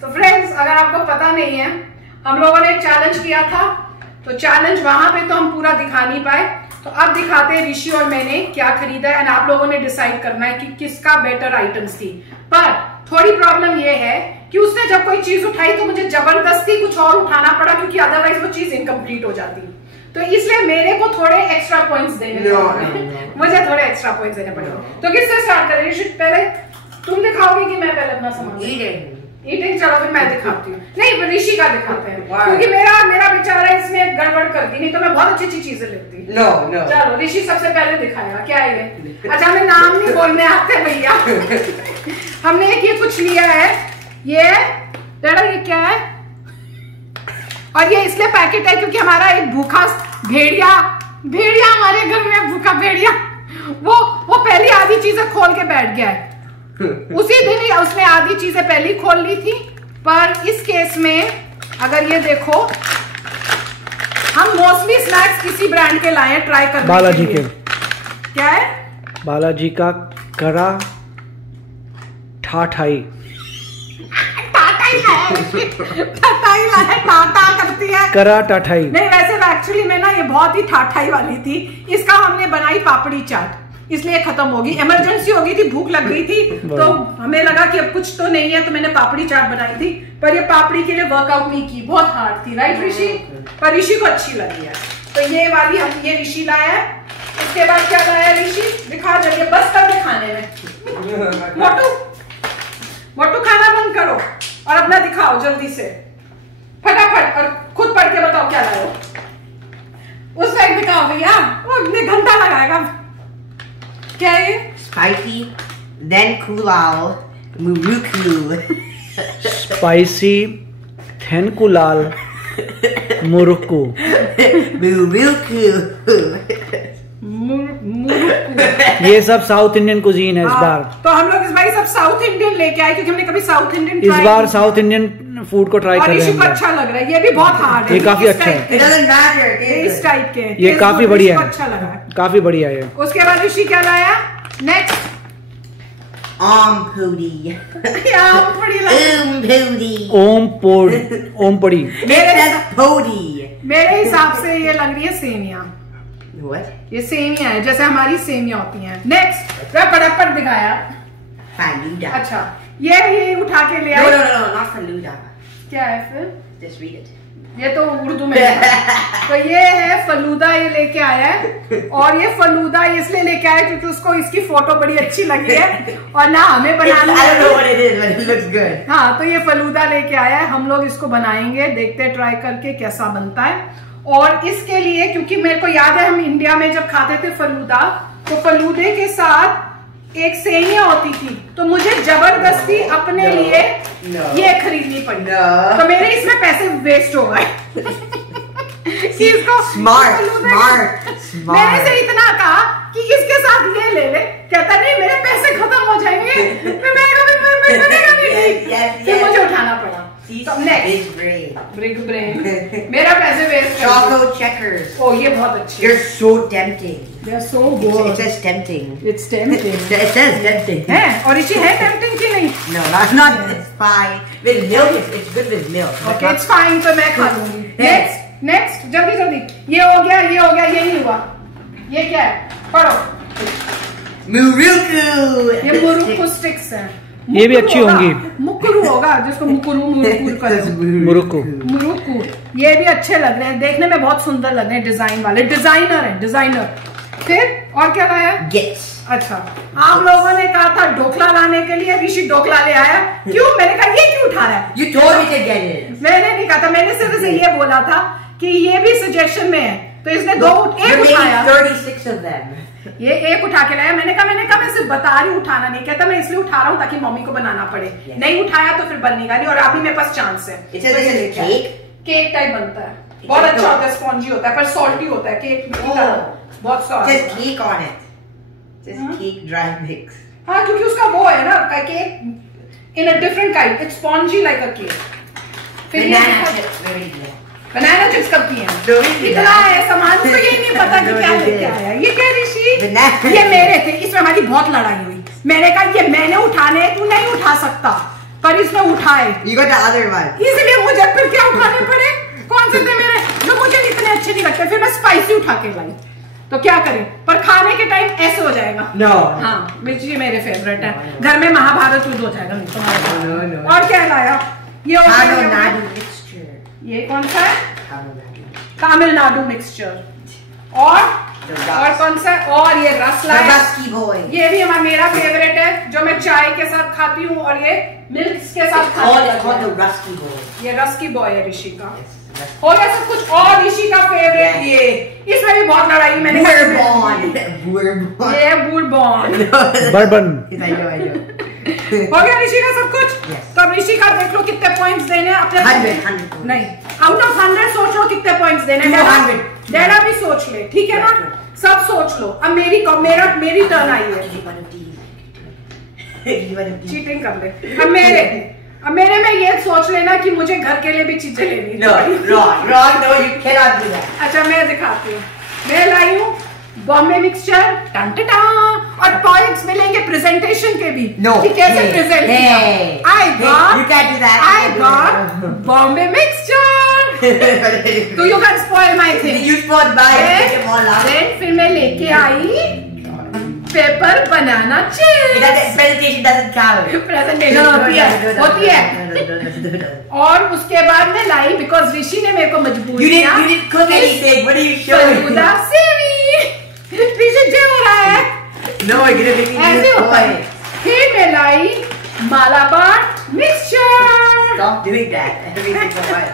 तो फ्रेंड्स, अगर आपको पता नहीं है, हम लोगों ने एक चैलेंज किया था, तो चैलेंज वहां पे तो हम पूरा दिखा नहीं पाए, तो अब दिखाते हैं ऋषि और मैंने क्या खरीदा है, एंड आप लोगों ने डिसाइड करना है कि किसका बेटर आइटम्स थी। पर थोड़ी प्रॉब्लम ये है कि उसने जब कोई चीज उठाई तो मुझे जबरदस्ती कुछ और उठाना पड़ा, क्योंकि अदरवाइज वो चीज इनकम्प्लीट हो जाती। तो इसलिए मेरे को थोड़े एक्स्ट्रा पॉइंट्स देने पड़े, मुझे थोड़े एक्स्ट्रा पॉइंट्स देने पड़े। तो किससे स्टार्ट करें ऋषि? पहले तुम दिखाओगे कि मैं पहले अपना सामान? ईटिंग, चलो फिर मैं दिखाती हूँ। नहीं, ऋषि का दिखाते हैं, क्योंकि मेरा बेचारा इसमें गड़बड़ करती, नहीं तो मैं बहुत अच्छी अच्छी चीजें लिखती। चलो ऋषि सबसे पहले दिखाएगा। क्या है ये? अच्छा, हमें नाम नहीं बोलने आते भैया। हमने एक ये कुछ लिया है, ये क्या है? और ये इसलिए पैकेट है क्योंकि हमारा एक भूखा भेड़िया हमारे घर में, भूखा भेड़िया, वो पहली आधी चीजें खोल के बैठ गया है। उसी दिन ही उसने आधी चीजें पहले खोल ली थी। पर इस केस में अगर ये देखो, हम मोस्टली स्नैक्स किसी ब्रांड के लाए हैं ट्राई करने बालाजी के। क्या है? बालाजी का करा ठाठाई टाटा करती है, करा टाठाई नहीं। वैसे एक्चुअली में ना ये बहुत ही ठाठाई वाली थी। इसका हमने बनाई पापड़ी चाट, इसलिए खत्म होगी। इमरजेंसी हो गई थी, भूख लग गई थी, तो हमें लगा कि अब कुछ तो नहीं है, तो मैंने पापड़ी चाट बनाई थी। पर ये पापड़ी के लिए वर्कआउट नहीं की, बहुत हार्ड थी, राइट ऋषि? पर ऋषि को अच्छी लगी है, तो ये वाली हम ये ऋषि लाया है। उसके बाद क्या लाया ऋषि? दिखा जल्दी, बस कर दे खाने में। मोटू खाना बंद करो और अपना दिखाओ जल्दी से, फटाफट, और खुद पढ़ के बताओ क्या लाए हो। उस साइड दिखाओ भैया, वो इतने घंटा लगाएगा। क्या है ये? Spicy, then kulal, muruku. Spicy then kuzhal murukku. ये सब साउथ इंडियन कुजीन है इस बार। तो हम लोग इस बार सब साउथ इंडियन लेके आए, क्योंकि हमने कभी साउथ इंडियन इस बार साउथ इंडियन फूड को ट्राई कर रहे हैं। अच्छा लग रहा है, ये भी बहुत हार्ड है, ये काफी अच्छा है, इस टाइप के। ये काफी बढ़िया है, अच्छा लगा, काफी बढ़िया है। उसके बाद ऋषि क्या लाया नेक्स्ट? Om pudi. ओम पड़ी। मेरे हिसाब से ये लग रही है सेमिया। What? ये सेमिया है, जैसे हमारी सेमिया होती हैं। नेक्स्ट फटाफट दिखाया। Faluda. अच्छा, ये उठा के ले आए। No, not faluda. क्या है फिर? Just read it. ये तो उर्दू में है। तो ये है फलूदा, ये लेके आया है। और ये फलूदा इसलिए लेके आया क्योंकि उसको इसकी फोटो बड़ी अच्छी लगी है, और ना हमें बनाना I don't know what it is, but it looks good. हाँ, तो ये फलूदा लेके आया है, हम लोग इसको बनाएंगे, देखते हैं ट्राई करके कैसा बनता है। और इसके लिए, क्योंकि मेरे को याद है हम इंडिया में जब खाते थे फलूदा, तो फलूदे के साथ एक सेमिया होती थी, तो मुझे जबरदस्ती अपने लिए ये खरीदनी पड़ी। तो मेरे इसमें पैसे वेस्ट हो गए। Smart. मैंने से इतना कहा कि इसके साथ ये ले ले, कहता नहीं मेरे पैसे खत्म हो जाएंगे, फिर मुझे उठाना पड़ा। Big brain. मेरा पैसे वेस्ट। Choco checkers. ओ, ये बहुत अच्छे। They're so tempting. They're so good. It says tempting. It's tempting. It says tempting. है, और इसे है tempting की नहीं? No, not. It's fine. With milk, it's good with milk. Okay, it's fine, तो मैं खा लूंगी। Next, जल्दी। ये हो गया, ये नहीं हुआ। ये क्या है? पढ़ो। Muruku. ये मुरुकू स्टिक्स है। ये भी अच्छी होंगी। मुकुरू होगा, जिसको मुरुकू। ये भी अच्छे लग रहे हैं, देखने में बहुत सुंदर लग रहे हैं, डिजाइन वाले। डिजाइनर। फिर और क्या लाया? अच्छा, आप लोगों ने कहा था ढोकला लाने के लिए, ऋषि ढोकला ले आया। क्यों? मैंने कहा ये क्यों उठा रहा है? You told me to get it. मैंने नहीं कहा था, मैंने सिर्फ इसे ये बोला था कि ये भी सजेशन में है, तो इसने एक उठाया। 36 of them. ये एक उठा के लाया। मैंने कहा मैं सिर्फ बता रही हूँ, उठाना नहीं। कहता मैं इसलिए उठा रहा हूँ ताकि मम्मी को बनाना पड़े। नहीं उठाया तो फिर बनेगा नहीं, और अभी मेरे पास चांस है। केक टाइप बनता है, बहुत अच्छा होता है, स्पॉन्जी होता है, पर सॉल्टी होता है। केक बहुत salt. Cake on it. Just cake dry mix. हाँ, क्योंकि उसका वो है ना, cake in a different kind, it's spongy like a cake. Banana chips कब की हैं? इतना है सामान, तो ये नहीं पता कि क्या लेके आया। ये क्या ऋषि? ये मेरे थे, इसमें हमारी बहुत लड़ाई हुई। मैंने कहा ये मैंने उठाने, तू नहीं उठा सकता। पर पर इसमें उठाए। You got the other one. इसलिए मुझे फिर क्या उठाने पड़े? कौन से थे मेरे जो मुझे इतने अच्छे नहीं लगते, फिर मैं स्पाइसी उठा के लाई। तो क्या करें, पर खाने के टाइम ऐसे हो जाएगा। No. हाँ, मिर्ची मेरे फेवरेट है। घर में महाभारत युद्ध हो जाएगा। No. और क्या लाया? ये Tamil mixture. ये कौन सा है? Tamil Tamil Nadu mixture. और कौन सा? और ये रस लाया। Rusky boy. ये भी मेरा फेवरेट है, जो मैं चाय के साथ खाती हूँ और ये मिल्क के साथ खाती हूँ। It's called the Rusky boy. ये रस्की बॉय है ऋषि का। हो गया सब कुछ। और ऋषि का फेवरेट ये, इसमें भी बहुत लड़ाई मैंने Bourbon. ये बूरबॉन। बर्बन। I know. हो गया ऋषि का सब कुछ। Yes. तो अब ऋषि का देख लो कितने पॉइंट्स देने हैं अपने। 100. नहीं, आउट ऑफ 100 सोच लो कितने पॉइंट्स देने हैं। 200. डैडा भी सोच ले, ठीक है ना? सब सोच लो। अब मेरी टर्न आई है। चीटिंग कर ले। अब मेरे में ये सोच लेना कि मुझे घर के लिए भी चीजें लेनी। No, wrong. No, you cannot do that. अच्छा, मैं दिखाती हूँ। मैं लाई हूँ बॉम्बे मिक्सचर। टन और पॉइंट्स मिलेंगे प्रेजेंटेशन के भी। No. कि कैसे प्रेजेंट किया। You can't do that. I got Bombay mixture. तो you can spoil my thing. You spoiled mine. Then फिर मैं लेके आई paper banana chips. Presentation doesn't count. Presentation होती है। और उसके बाद में लाई, बिकॉज ऋषि ने मेरे को मजबूर किया। You didn't cook anything. What are you showing? ऋषि जे हो रहा है। No, you're gonna make me ऐसे do होता है। it. फिर मैं लाई Malabar mixture. Stop doing that. Everything's alright.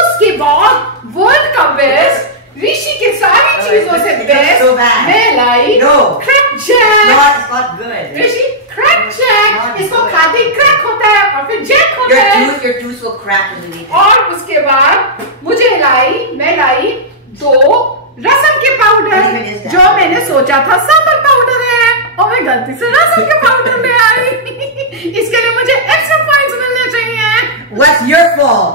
उसके बाद वर्ल्ड का बेस्ट, ऋषि की सारी चीजों से बेस्ट मैं लाई Krack Jack. No, it's not good. Rishi Krack Jack, इसको खाते ही क्रैक होता है और फिर जैक होता है। Your tooth will crack as you eat. और उसके बाद मैं लाई 2 रसम के पाउडर, जो मैंने सोचा था सांबर पाउडर है और मैं गलती से रसम के पाउडर ले आई। इसके लिए मुझे एक्स्ट्रा पॉइंट्स मिलने चाहिए। What's your fault?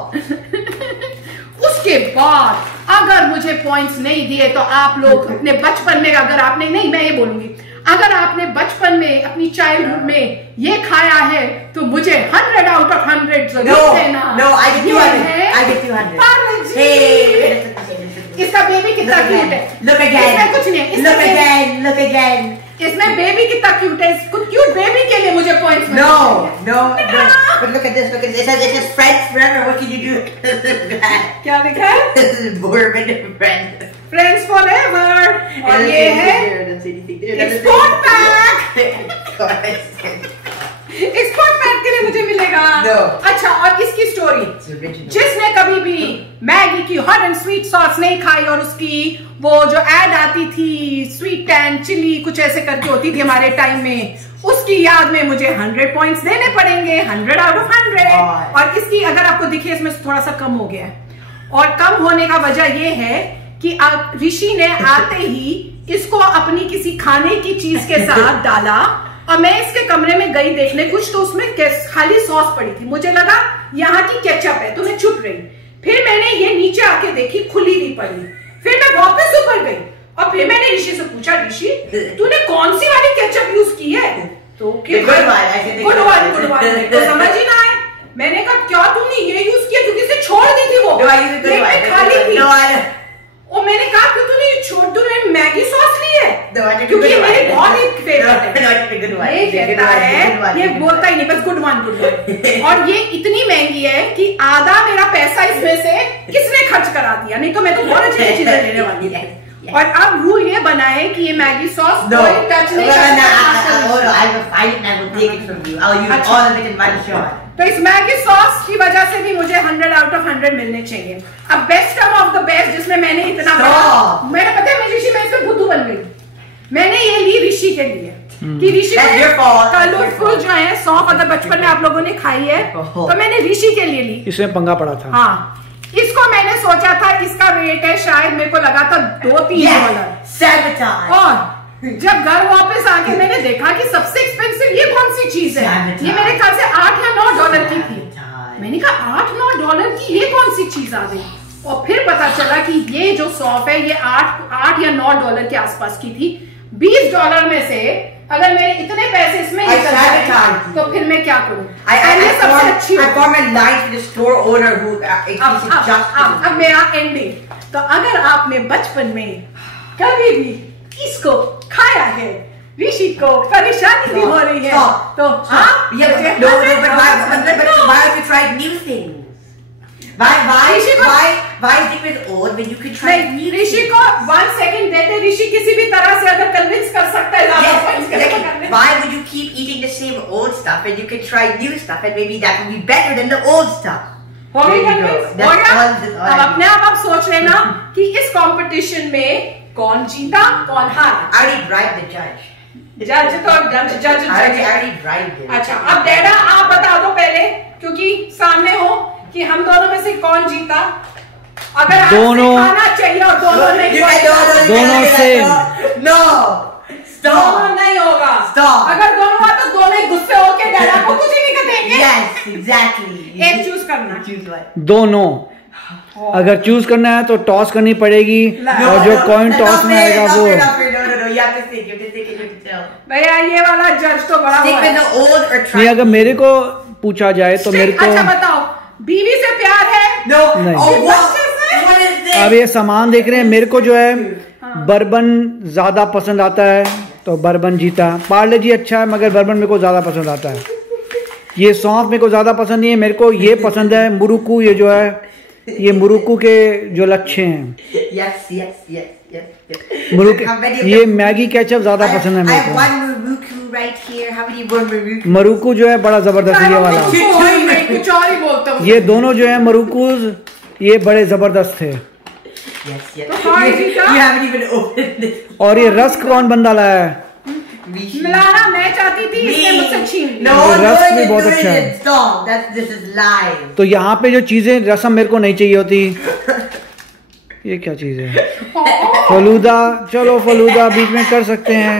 उसके बाद अगर मुझे पॉइंट्स नहीं दिए तो आप लोग अपने बचपन में, अगर आपने नहीं, मैं ये बोलूंगी, अगर आपने बचपन में अपनी चाइल्डहुड में ये खाया है तो मुझे 100 आउट ऑफ 100 जरूर देना। No, I get 200. I get 200. Hey, इसका बेबी कितना क्यूट है। Look again. इसमें कुछ नहीं है। Look again. इसमें बेबी कितना क्यूट है। इसको क्यूट बेबी के लिए मुझे पॉइंट्स मिलने चाहिए। No. But look at this. It says friends forever. What can you do? क्या लिखा है? This is Bourbon friends. Friends forever. और ये है एक्सपोर्ट पैक। एक्सपोर्ट पैक के लिए मुझे मिलेगा। No. अच्छा, और इसकी स्टोरी, जिसने कभी भी मैगी की हॉट एंड स्वीट सॉस नहीं खाई और उसकी वो जो एड आती थी स्वीट एंड चिली कुछ ऐसे करके होती थी हमारे टाइम में, उसकी याद में मुझे 100 पॉइंट्स देने पड़ेंगे। 100 आउट ऑफ 100। और इसकी अगर आपको दिखे इसमें थोड़ा सा कम हो गया है, और कम होने का वजह ये है कि ऋषि ने आते ही इसको अपनी किसी खाने की चीज के साथ डाला और मैं इसके कमरे में गई देखने कुछ, तो उसमें खाली सॉस पड़ी थी। मुझे लगा यहाँ की केचप है तो मैं चुप रही। फिर मैंने ये नीचे आके देखी, खुली नहीं पड़ी। फिर मैं वापस ऊपर गई और फिर मैंने ऋषि से पूछा, ऋषि तूने कौन सी वाली केचप यूज की है? तो गुड वन तो समझ ही ना आए। मैंने कहा क्या तूने ये यूज किया, क्योंकि इसे छोड़ दी थी वो खाली थी। और मैंने कहा कि तूने मैगी सॉस ली है, क्योंकि मेरी बहुत ही फेवरेट है। ये कहता है, ये बोलता ही नहीं, बस गुड वन। और ये इतनी महंगी है कि आधा मेरा पैसा इसमें से किसने खर्च करा दिया, नहीं तो मैं तो बहुत अच्छी चीजें लेने वाली है। और अब रूल ये बना है कि ये मैगी सॉस कोई टच नहीं करता। तो इस मैगी सॉस की वजह से भी मुझे 100 आउट ऑफ 100 मिलने चाहिए। अब बेस्ट ऑफ द बेस्ट, जिसमें मैंने इतना मैंने पता है, मैं ऋषि में इसमें बुद्धू बन गई। मैंने ये ली ऋषि के लिए कि ऋषि कलरफुल जो है सौंफ, अगर बचपन में आप लोगों ने खाई है तो मैंने ऋषि के लिए ली। इसमें पंगा पड़ा था। हाँ, इसको मैंने सोचा था इसका रेट है शायद मेरे को लगा था $2-3। और जब घर वापस आके मैंने देखा कि सबसे एक्सपेंसिव ये कौन सी चीज है, ये मेरे ख्याल से $8 या $9 की थी। मैंने कहा $8-9 की ये कौन सी चीज आ गई। और फिर पता चला कि ये जो सौंफ है ये $8 या $9 के आसपास की थी। $20 में से अगर मेरे इतने पैसे इसमें निकल जाए तो फिर मैं क्या करूँ? अब मेरा एंडिंग। तो अगर आपने बचपन में कभी भी इसको खाया है, ऋषि को परेशानी भी हो रही है, तो आप ऋषि को 1 सेकंड देते, ऋषि किसी भी तरह से अगर कन्विंस कर सकता है। Why would you keep eating the same old stuff when you can try new stuff and maybe that will be better than the old stuff? अब अपने आप सोच लेना कि इस कंपटीशन में कौन जीता कौन हारा। I already bribed the judge. जज तो जज I already bribed him. अच्छा, अब डैडा आप बता दो पहले, क्योंकि सामने हो कि हम दोनों में से कौन जीता। अगर दोनों खाना चाहिए और दोनों नहीं, दोनों सेम। No. दोनों नहीं होगा। अगर दोनों हुआ तो दोनों ही गुस्से होके डैडा को कुछ नहीं कहेंगे। Yes, exactly. एक चूज करना। Choose one. दोनों। अगर चूज करना है तो टॉस करनी पड़ेगी और जो कॉइन टॉस में आएगा वो। भैया ये वाला जज तो बड़ा हुआ है। नहीं, अगर मेरे को पूछा जाए तो मेरे को। अच्छा बताओ, बीवी से प्यार है? नहीं। अब ये सामान देख रहे हैं, मेरे को जो है बर्बन ज्यादा पसंद आता है तो बर्बन जीता। पार्ले जी अच्छा है मगर बर्बन मेरे को ज्यादा पसंद आता है। ये सौंफ मेरे को ज्यादा पसंद नहीं है, मेरे को ये पसंद है मुरुकू। ये जो है ये मुरुकू के जो लच्छे हैं। मुरुकू, ये मैगी केचप ज्यादा पसंद है मेरे को। मुरुकू जो है बड़ा जबरदस्त ये वाला। कुछ और ही बोलते हो। ये दोनों जो है मुरुकूज ये बड़े जबरदस्त थे। और ये रस्क कौन बंदा लाया है? मिलाना मैं चाहती थी, इसने मुझसे छीन लिया। रस्क भी बहुत अच्छा है। तो यहाँ पे जो चीजें रसम मेरे को नहीं चाहिए होती। ये क्या चीज है? फलूदा। चलो फलूदा बीच में कर सकते हैं।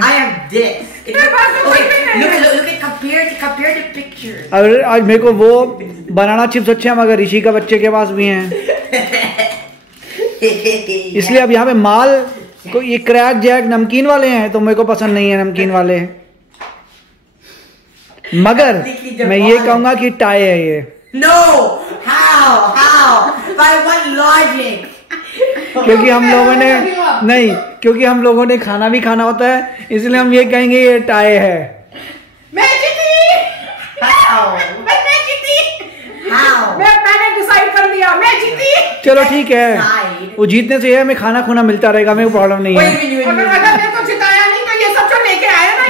अगर आज मेरे को वो बनाना चिप्स अच्छे हैं मगर ऋषि का बच्चे के पास भी हैं, इसलिए अब यहाँ पे माल को ये क्रैक जैक नमकीन वाले हैं तो मेरे को पसंद नहीं है नमकीन वाले। मगर मैं ये कहूंगा कि टाई है ये। No, how? By what logic? क्योंकि हम लोगों ने नहीं, क्योंकि हम लोगों ने खाना भी खाना होता है, इसलिए हम ये कहेंगे ये टाई है। मैं जीती। मैं जीती। मैंने डिसाइड कर लिया, मैं जीती। चलो ठीक है, वो जीतने से हमें खाना खुना मिलता रहेगा, मेरे को प्रॉब्लम नहीं है। अगर मेरे को जिताया नहीं तो ये सब जो लेके आया ना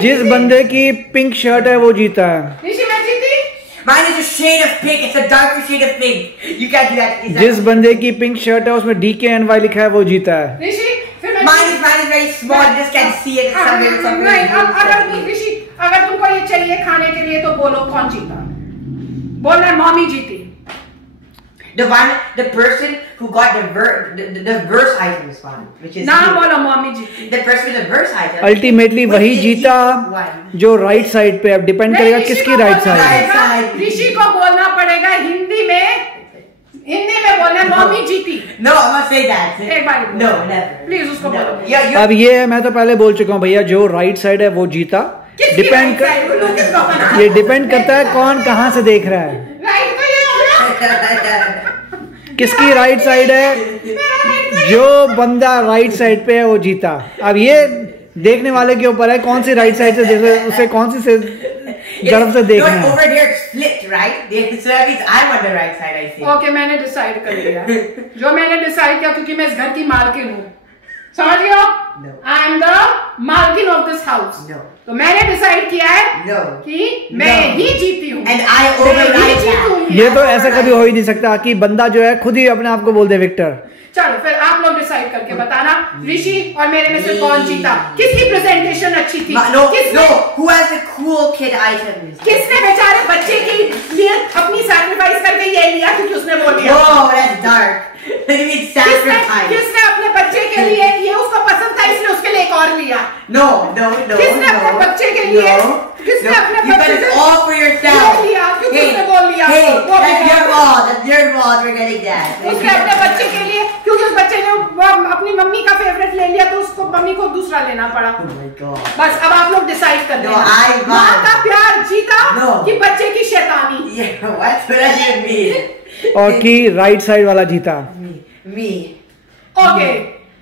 जिस बंदे की पिंक शर्ट है वो जीता है। Mine is a shade of pink. It's a darker shade of pink. You can't do that. जिस बंदे की पिंक शर्ट है उसमें DKNY लिखा है वो जीता है। Mine is very small. You just can't see it. अगर तुमको ये चाहिए खाने के लिए तो बोलो कौन जीता? बोलना है मॉमी जीती। The person who got the verse items one, which is नाम बोलो मॉमी जीती। The person with the verse item. Ultimately वही जीता जो राइट साइड पे। अब डिपेंड करेगा किसकी राइट साइड। ऋषि को बोलना पड़ेगा हिंदी में बोलना मॉमी जीती। No, I'm not saying that. एक बार No, never. प्लीज उसको बोलो। अब ये मैं तो पहले बोल चुका हूँ भैया, जो राइट साइड है वो जीता। ये डिपेंड करता है कौन कहाँ से देख रहा है। किसकी राइट साइड है? जो बंदा राइट साइड पे है वो जीता। अब ये देखने वाले के ऊपर है कौन सी राइट साइड से उसे कौन सी से तरफ से देखना है। ओके, मैंने डिसाइड कर लिया। जो मैंने डिसाइड किया, क्योंकि मैं इस घर की मालकिन हूँ, समझ गए हो? आई एम द मालकिन ऑफ दिस हाउस। तो मैंने डिसाइड किया है कि मैं ही जीती हूँ। ये तो ऐसा कभी हो ही नहीं सकता कि बंदा जो है खुद ही अपने आप को बोल दे विक्टर। चलो फिर आप लोग डिसाइड करके बताना ऋषि और मेरे में से कौन जीता। किसकी प्रेजेंटेशन अच्छी थी? किसने बेचारे बच्चे के लिए अपनी सैक्रिफाइस करके ये लिया क्योंकि उसने बोल दिया। किसने अपने बच्चे के लिए, ये उसको पसंद था इसलिए उसके लिए एक और लिया। किसने अपने बच्चे के लिए, किसने अपने बच्चे के लिए लिया क्योंकि उसने बोल लिया। उसने अपने बच्चे के लिए क्योंकि उस बच्चे ने सोनी को दूसरा लेना पड़ा। Oh my God. बस अब आप लोग डिसाइड कर No, लेना। I won. माँ का प्यार जीता No. कि बच्चे की शैतानी? Yeah, what does that mean? और कि राइट साइड वाला जीता। Me. ओके,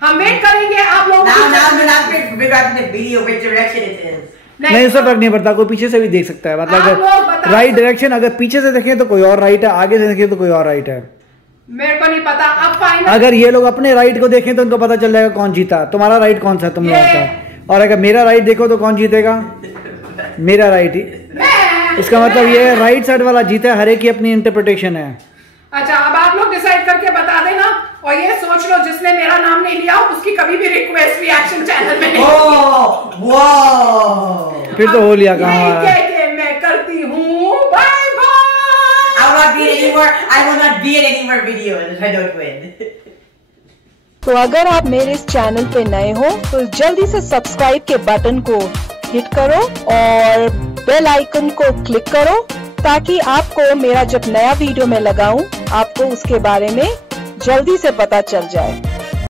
हम वेट करेंगे आप लोगों Now, की। now I'm gonna have to figure out in the video which direction it is. नहीं, उससे फर्क नहीं पड़ता, कोई पीछे से भी देख सकता है। आप लोग मतलब बता राइट सकते- डायरेक्शन, अगर पीछे से देखें तो कोई और राइट है, आगे से देखें तो कोई और राइट है। मेरे को नहीं पता। अब फाइनल अगर ये लोग अपने राइट को देखें तो उनको पता चल जाएगा कौन जीता। तुम्हारा राइट कौन सा है तुम लोगों का, और अगर मेरा राइट देखो तो कौन जीतेगा? मेरा राइट ही। मैं इसका मतलब ये है राइट साइड वाला जीता है। हर एक की अपनी इंटरप्रिटेशन है। अच्छा, अब आप लोग डिसाइड करके बता देना, और ये सोच लो जिसने मेरा नाम नहीं लिया उसकी कभी भी रिक्वेस्ट रिएक्शन चैनल में नहीं होगी। Oh, whoa! फिर तो हो लिया काम यही हमारा। कह के मैं करती हूँ bye bye. I will not be in any more. I will not be in any more videos if I don't win. तो अगर आप मेरे इस चैनल पे नए हो तो जल्दी से सब्सक्राइब के बटन को हिट करो और बेल आइकन को क्लिक करो, ताकि आपको मेरा जब नया वीडियो मैं लगाऊं आपको उसके बारे में जल्दी से पता चल जाए।